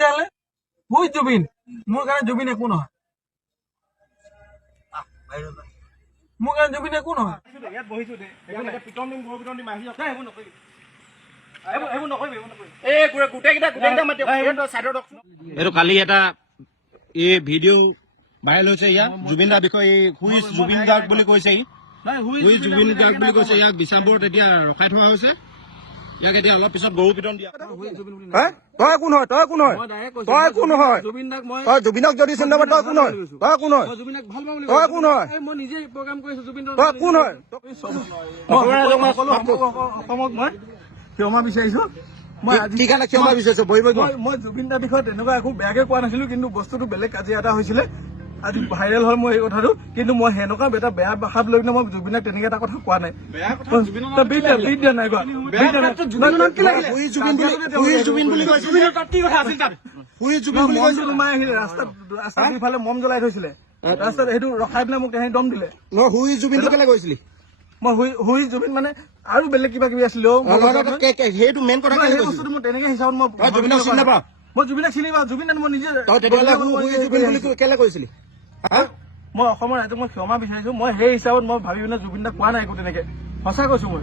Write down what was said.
তেতিয়াহ'লে হুই জুবিন মোৰ কাৰণে জুবিন একো নহয় মোৰ কাৰণে জুবিন একো নহয় ইয়াত বহিছো দে পিটন দিম বৰ পিটন দিম আহি যাওক এইবোৰ নকৰিবি এইবোৰ নকৰিবি এই গোটেইকেইটা মাতি চাইডত এইটো কালি এটা এই ভিডিঅ' ভাইৰেল হৈছে ইয়াত জুবিন দাৰ বিষয়ে হুইজ জুবিন গাৰ্গ বুলি কৈছে হুইজ জুবিন গাৰ্গ বুলি কৈছে ইয়াক বিচাৰপুৰত এতিয়া ৰখাই থোৱা হৈছে ইয়াক এতিয়া অলপ পিছত গৰু পিটন দিয়া তই কোন হয় তই কোন হয় তই কোন হয় তই জুবিনক যদি চিনি নাপাৱ তই কোন হয় তই কোন হয় তই কোন হয় মই নিজে প্ৰগ্ৰাম কৰিছো জুবিন তই কোন হয় অসমক মই ক্ষমা বিচাৰিছো মই কি কাৰণে ক্ষমা বিচাৰিছো বহিব মই জুবিন দাৰ বিষয়ে তেনেকুৱা একো বেয়াকে কোৱা নাছিলো কিন্তু বস্তুটো বেলেগ কাজিয়া এটা হৈছিলে আজি ভাইৰেল হয় মই এই কথাটো কিন্তু মই সেনেকুৱা এটা বেয়া ভাষাত লৈ কিনে মই জুবিনক তেনেকে এটা কথা কোৱা নাই বিট দিয়া নাই কোৱা ৰাস্তাত ইফালে মম জ্বলাই থৈছিলে ৰাস্তাত সেইটো ৰখাই পেলাই মোক তেনেকে দম দিলে হুই জুবিন কেলে কৈছিলি মই হুই জুবিন মানে আৰু বেলেগ কিবা কিবি আছিলে সেইটো মেইন কথা সেই বস্তুটো মই তেনেকে হিচাপত মই জুবিনক চিনি নাপাৱ মই জুবিনক চিনি পাওঁ জুবিন মই নিজে কেলে কৈছিলি মই অসমৰ ৰাইজক মই ক্ষমা বিচাৰিছো মই সেই হিচাপত মই ভাবি পিনে জুবিন দাক কোৱা নাই একো তেনেকে সঁচা কৈছো মই